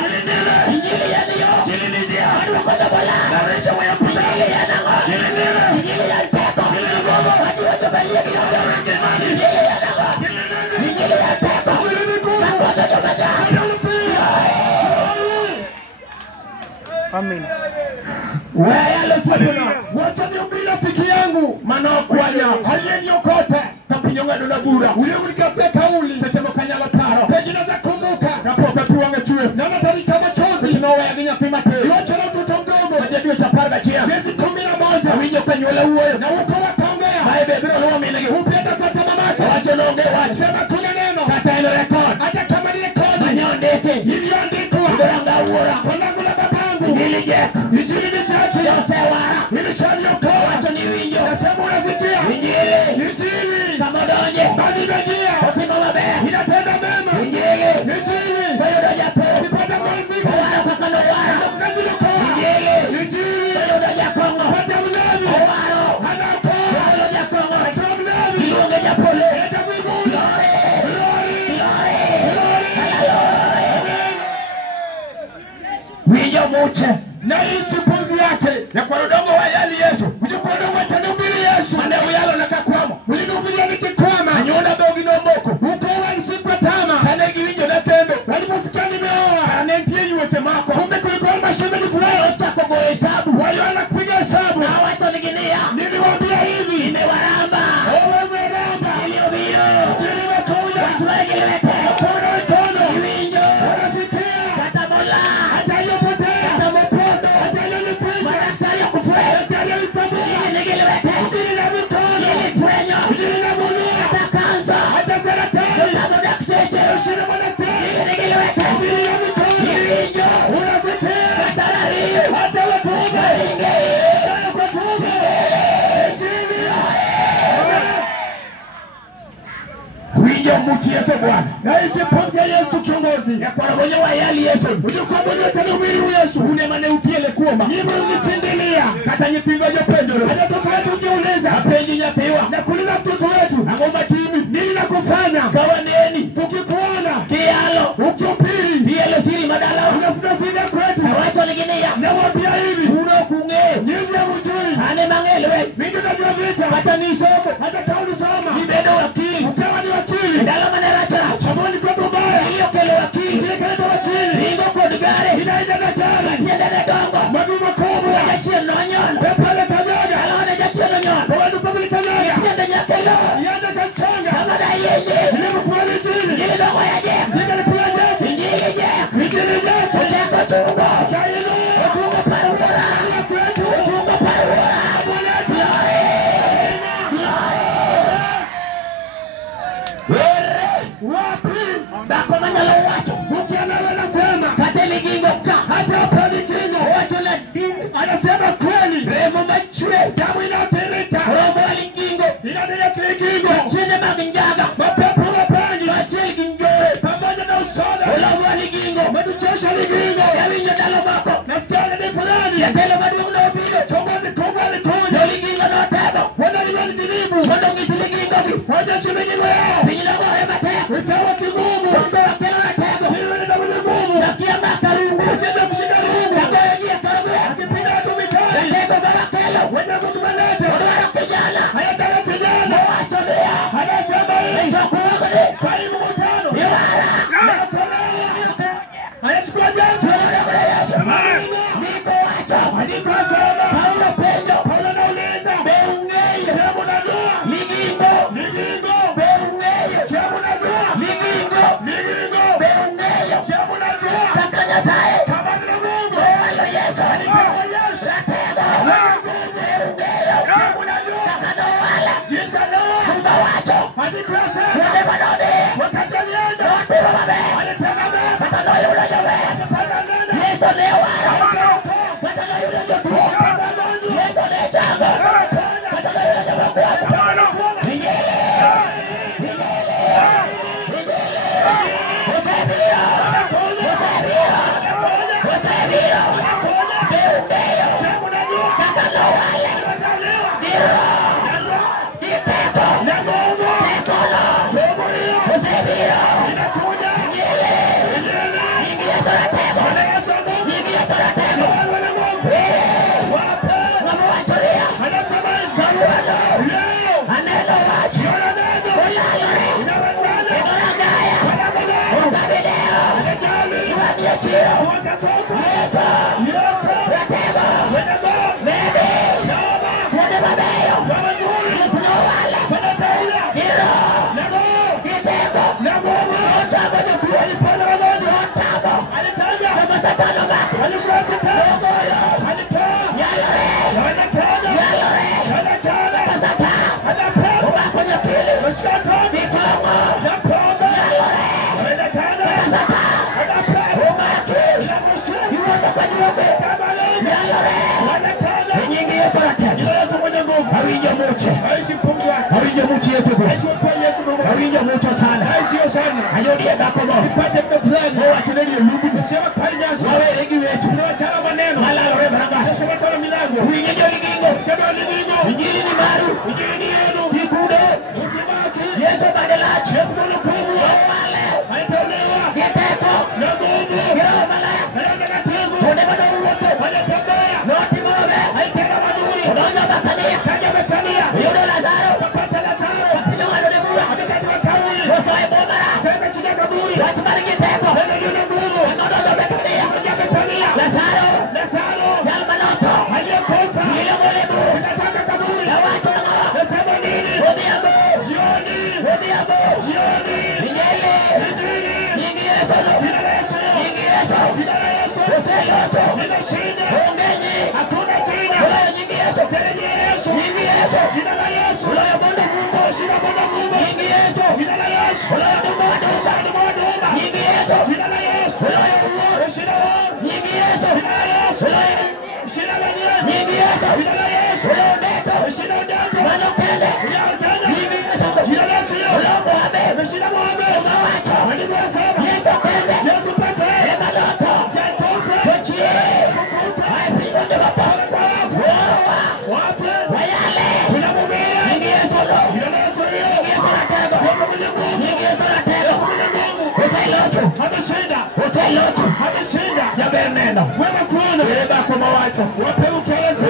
Injili ya niyo. Injili ni dia. Wadu wakoza bola. Naresha waya puta. Injili ya nango. Injili nena. Injili ya teko. Injili ya gogo. Wadu wakoza balia kiyogo. Injili ya nango. Injili ya teko. Injili ni gogo. Wadu wakoza balia. Amen. Waya lesapuna. Wacha niumbile fiki yangu. Mano kwanya. Halie nyokote. Kapinyonga nuna bura. Ule ulikate kauli. Setemo kanyala taro. Pejina za kumbuka. Kapoka tuwange chue. Nana tarika machozi. Kinowe ya dinya fimate. Yote na mtoto mdogo. Majadwe chaparga chia. Miezi 11. Winyo kanyole uwe. Na uko wakaongea. Maebebiro luwa minegi. Upenda sata mamake. Wacho nonge wacho. Sema kuna neno. Kata ilo record. Hata kama ni record. Manyondeke. Hivyo andikwa. Udoranga uora. Kona kula babangu. Nilijeka. Nichili ni chaki. Yose wara. Nilishani yokoa. Wacho ni winyo. Nasema unazikia. Injili. Nichili. Kamadonje. Badi bejia. Opima mabea. Inatenda mema. Injili. Nichili. Kwayo doja po. Nipata mwanzi. Wara sakano wara. Injili. Nichili. Kwayo doja kongo. Pata mnazi. muche na isi punzi yake na kwa udongo wa yali Yesu ujukwa udongo tanubili Yesu ane uyalo na kakwamo ulinubili ya nikikwama anyona dogi no moko ukowa nishikwa tama kane gilinjo na tembe waliposikia nimeoa kanentie yuwete mako kumbe kulikuwa mashime ni fulani otako go hesabu waliona kupiga hesabu na wacho niginia niliwambia hivi imewaramba owe mweramba ilio bio chiliwe kuja tuwegilewete kuno itono iwinjo wanasikia katamola hata yopote katamopondo hata yonifuja madaktari ya kufuea daktari ya litambu iligilewete chili na mitono ilifwenyo chili na munu hata kanza hata seratari kama dakteche ushini madaktari iligilewete chili na mitono iwinjo unasikia katarari hata watuga ingei hata watuga chini winjo muchi Yesu Bwana na isi ponzi ya Yesu kiongozi ya kwa mwenye wa yali Yesu ujukwa mwenye tanumiri Yesu unemane upiele kuoma nime unisindilia kata nyipingo jo penjoro hata toto wetu ukiuleza apenji nyapiwa na kulina mtoto wetu na ngomba kimi nini na kufanya kawa neni tukikuona kialo ukiupiri kielo siri madala unafuta siri kwetu hawacho liginia na wabia hivi unakunge nini ya mjuri ane mangelewe mingi na jua vita hata nisoko hata kauli soma nibedo wakili ukawa ni wakili ndala maneracha chamoni kwa tubaya hiyo kele wakili kile kele wakili ingo kwa dugare inaida na tala kienda na dongo maduma kobo yachia nonyon pepale kanyaga alone yachia nonyon wadu pabili kanyaga kienda nyakelo yenda kanchanga amada yeye nilimu kuwali chini nili dongo ya jek nili pula jek nili jek nili jek uteko chungo kaino utungo parura utungo parura wapi ndako manyalo wacho ukianawe nasema kateli gingo ka hata wapani kingo wacho la dini anasema kweli remo machwe damu inapeleka robo aligingo inapeleka kingo chine maginjaga mapepo wapangi wachili ginjore pamoja na usoda ulobo aligingo maduchosha ligingo yavinyo dalo mako nasikiane ni fulani ya tele madu unaopilo chongoni kongani kuja ligingo na otebo wanda liwani tilibu wanda ngisi ligingo wanda shiligingo yao pinyilago hemate utawa kigumu wanda wakelo na tego hili na mligumu nakia makarungu usinde kushika rungu wanda yagia karugwe akipina tumikari tego barakelo wanda kutumanete wadwara kijana hayataka kijana mwachomea hanasema hii choko wako ni kaimu mutano iwara nasonawa hayachukua jambo wadakule Yesu niko wacho niko sema Paulo penyo Paulo na ulinza beungeyo chemu na dua migingo beungeyo chemu na dua migingo beungeyo chemu na dua takanya sae kama ni Mungu oyo Yesu alipewa Yesu ratego beungeyo chemu na dua takano wala jinsa noa kumba wacho adikwa sema wade manode wakatalienda wate bababe alitanabe patano yulo yowe Yesu ne wara patano yulo yowe Yesu ne chago patano yulo yowe Hawinja mucho sana. Haisio sana. Hayodiye dakomo. Ipate fulani. Owa tuneli lugu. Sema panyasi. Wawe regi wetu. Tunawachana maneno. Malala we baraba. Sema kono milango. Wingeje ligingo. Sema ligingo. Injili ni maru. Injili ni yenu. Ikudo. Usimaki. Yesu badelachi. Yesu mulukumu. Wale. Haitolewa. Yeteko. Na Mungu. Yao malaya. Halanda katigu. Kone bado uwa kodo. Inanazo hiyo. Yesu anatego. Yesu mwenye nguvu. Yesu anatego. Yesu mwenye nguvu. Utailoto. Ameshinda. Utailoto. Ameshinda. Jaber neno. Wewe kuona. Eba kwa mawacho. Wape ukeleza.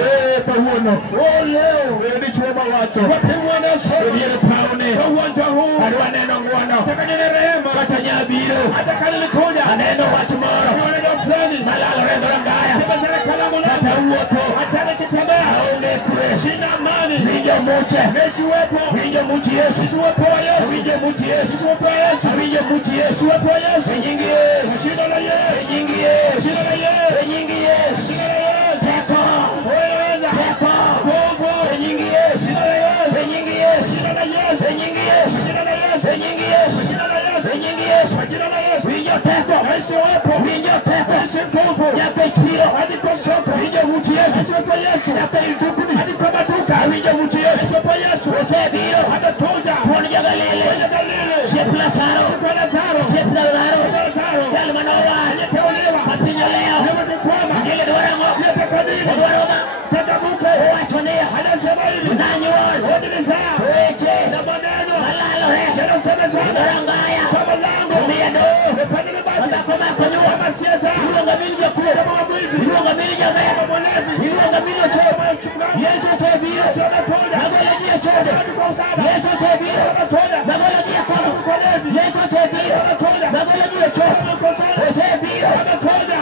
Pauno. Oh leo. Wewe chua mawacho. Wape mwanasho. Ndiye paone. Kwa uwanja huu. Alwa neno nguono. Takanyene rehema. Katanyabiro. Atakali likuja. Aneno wachumoro. Yonega fulani. Malalo rendo rangaya. Sebezele kalamu na. Kata uoto. Atane kitembea. Aunge kwe. Shina amani. Winjo muche. Meshi wepo. Winjo muchi Yesu. Meshi wepo wa Yesu. Winjo muchi Yesu. Meshi wepo wa Yesu. Winjo muchi Yesu. Meshi wepo wa Yesu. Nyingi Yesu. Shina la Yesu. Nyingi Yesu. Shina la Yesu. Nyingi Yesu. Shina la Yesu. Teko. Weza. Teko. Nguvu. Nyingi Yesu. Shina la Yesu. Nyingi Yesu. Shina la Yesu. Nyingi Yesu. Shina la Yesu. Nyingi Yesu. Shina la Yesu. Nyingi Yesu. Shina la Yesu. Winjo teko. Meshi wepo. Winjo teko. Meshi nguvu. Nyaka ichiro. Hadi kwa soko. Winjo muchi Yesu. Meshi wepo Yesu. Nyaka itupuni. Hadi kwa maduka. Winjo muchi Yesu. Meshi wepo Yesu. Osebiro. Hadi toja. Tuoni jagalele. Kwenye Galili. Siep Lazaro. Kwa Lazaro. Siep Lazaro. Kwa Lazaro. Yalma nowa. Aliyeteuliwa. Papinyo leo. Wewe ni kwamba. Ngile dwarango. Aliyetaka nini? Odwaroma. Tatabuke. Owachonia. Anasema hivi. Nanyuol. Odilizaa. Weche. Na maneno. Malalo he. Yanasemezana. Dwarangaya. Kwa malango. Umiya do. Umefanya vibaya. Wandakoma konyua. Kama siasa. Iluonga mili jakuo. Kama mwizi. Iluonga mili jamea. Kama mwenezi. Iluonga mili ochodo. Kama mchungaji. Yesu osebiro. Yesu anatoja. Nagoya ji ochodo. Kama kwa usada. Yesu osebiro. Anatoja. Nagoya ji akono. Mkonezi. Yesu osebiro. Anatoja. Nagoya ji ochodo. Kama mkonezi. Osebiro. Anatoja.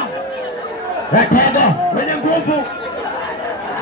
Ratego. Wenye nguvu.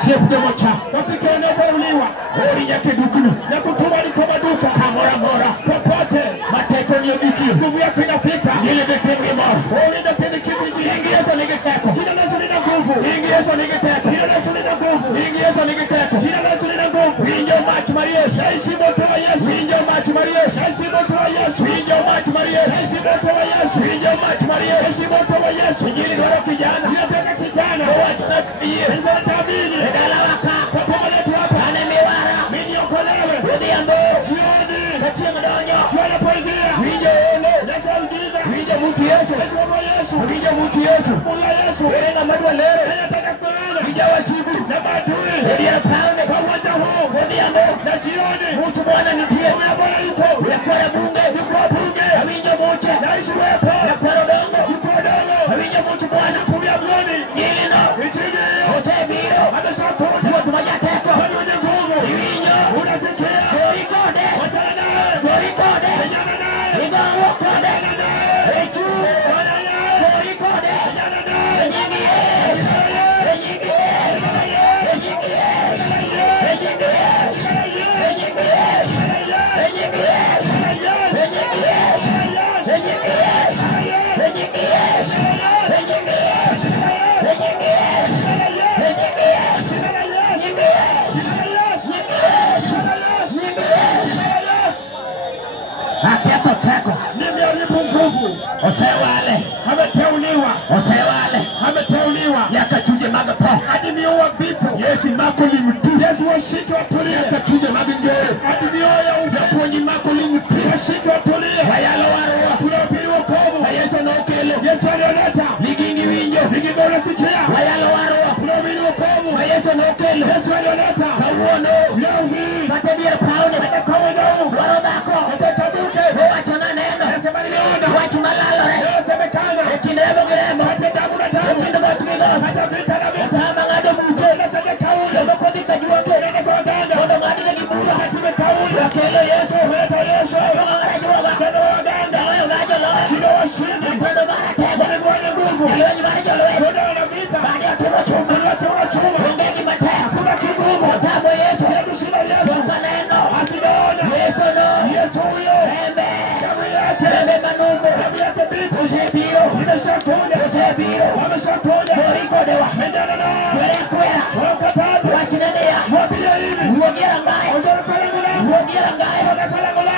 Siep democha. Wafike wanaoparuliwa. Ori nyake dukunu. Na kutuma ni kwa maduka. Kamora mora. Popote. Mateko ni odikio. Nguvu yako inafika. Yile bipingi mora. Ulinda pindi kitu Ingi jingi. Yesu nigiteko. Jina la Yesu lina nguvu. Ingi Yesu nigiteko. Jina la Yesu lina nguvu. Ingi Yesu nigiteko. Jina la Yesu lina nguvu. Winjo mach mar Yesu. Naishi moto wa Yesu. Winjo mach mar Yesu. Naishi moto wa Yesu. Winjo mach mar Yesu. Naishi moto wa Yesu. Winjo mach mar Yesu. Naishi moto wa Yesu. Injili dwaro kijana. Ninataka kijana. Owachna iye. Hizo tabiri. Edala waka. Kwa pamoja letu hapa. Ane miwara. Mimi niokolewe. Odhiambo. Jioni. Kachieng donyo. Jua napoingia. Winjo ono. Yesu ujiza. Winjo muchi Yesu. Yesu wa Yesu. Winjo muchi Yesu. Mula Yesu. Ere ng'ama dwa lero. Ninataka kulala. Winjo wachibu. Na maadui. Edier paune. Kwa uwanja huu. Odhiambo. Na jioni. Mutu Bwana nitie. Bwana yuko. Yakwara bunge. Yuko bunge. Awinjo muche. Naishi wepo. Yakwara dongo. Yuko dogo. Awinjo muchu Bwana. Kumia mloni. Nyilino. Ichini. Osebiro. Ameshatoja. Ruoth majateko. Kwani wenye nguvu. Iwinjo. Unasikia. Gori kode. Watana naye. Gori kode. Penyana naye. Igongo kode. Penyana naye. Echu. Wana naye. Gori kode. Penyana naye. Enyingi Yesu. Penyana naye. Enyingi Yesu. Penyana naye. Enyingi Yesu. Penyana naye. Enyingi Yesu. Penyana naye. Enyingi Yesu. Penyana naye. Enyingi Yesu. Penyana naye. Enyingi Yesu. Enyingi Yesu. Enyingi Yesu. Enyingi Yesu. Enyingi Yesu. Akeko peko. Nimeharibu nguvu. Osewale. Ameteuliwa. Osewale. Ameteuliwa. Yakachuje magapo. Hadi niua vifo. Yesu mako limutu. Yesu washike watulie. Yakachuje magingere. Hadi nioya ufa. Yaponyi mako limutu. Washike watulie. Wayalo warwa. Tunahubiri wokovu. Na Yesu nokelo. Yesu alioleta. Ligingi winjo. Ligimba unasikia. Wayalo warwa. Tunahubiri wokovu. Na Yesu nokelo. Yesu alioleta. Kawuono. Leo hii. Matedier paune. Hata kawa nao. Dwaro dhako. Atatabuke. Owachona neno. Nasema nimeona. Wach malalore. Inasemekana. E kind remo gi remo. Kati damu na damu. E kind got gi got. Hata vita na vita. Tama ng'ado buche. Nataka kauli. Kendo kodhi ka juoke. Nenda kwa waganga. Mondo ng'adnegi bura. Hatume kauli. Wakelo Yesu. Kuleta Yesu. Dongo ng'ara juoga. Nenda kwa waganga. Jaloyo ng'a joloyo. Shida washindi. Pendo mar atego. Wale mwenye nguvu. Jalony mar jolweny. Kwenda wana vita. Bang'e otimo chuma. Wale wakiwa chuma. Onge gima tek. Kuna kigumu. Otamo Yesu. Kila kushinda Yesu. Dongo neno. Asidaona. Yesu no. Yesu huyo. Rembe. Damu yake. Rembe manumbu. Damu yake bichi. Osebiro. Imeshatoja. Osebiro. Wameshatoja. Gori kodewa. Endana na. Kwera kwera. Wakataza. Wach nene ya. Mwambie hivi. Ruodhi Rangaye. Ongea pale mlango. Ruodhi Rangaye. Ongea pale mlango.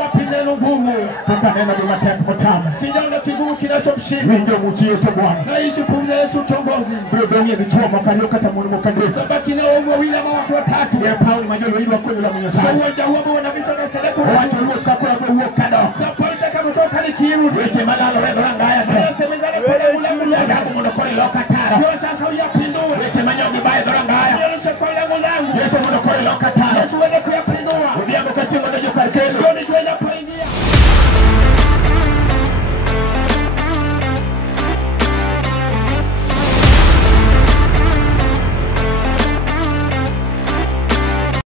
wapi neno ngumu, toka neno limatek motama, sijana kigumu kinachomshinda, winjo muti Yesu Bwana, naishi pumzi ya Yesu kiongozi, brodonye vichwa makario kata mwana mkande, tabaki na wawili ama watu watatu, ya Paulo majolo hilo kweli la Mwenyezi Mungu, uwanja huo wana visa na seleko, wacha luo